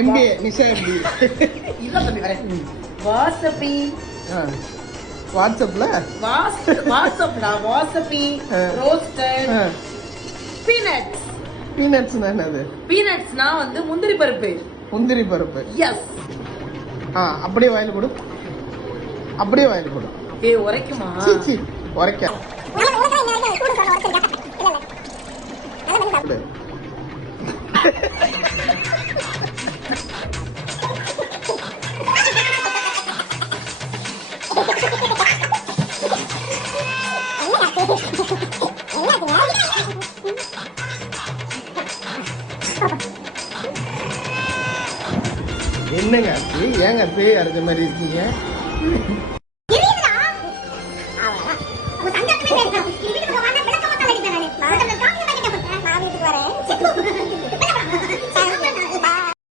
MBA Nisha MBA. இதான் தம்பி வரேன். வாசப்பி. வாட்ஸ்அப்ல வாசப்பி ரோஸ்டட் பீனட்ஸ். பீனட்ஸ்னா என்னது? பீனட்ஸ்னா வந்து முந்திரி பருப்பு. முந்திரி பருப்பு. எஸ். அப்படியே வாயில் கொடு. அப்படியே வாயில் கொடு. உரைக்குமா? சீ உரைக்க. என்னங்க ஏங்க பேய் அரைச்ச மாதிரி இருக்கீங்க?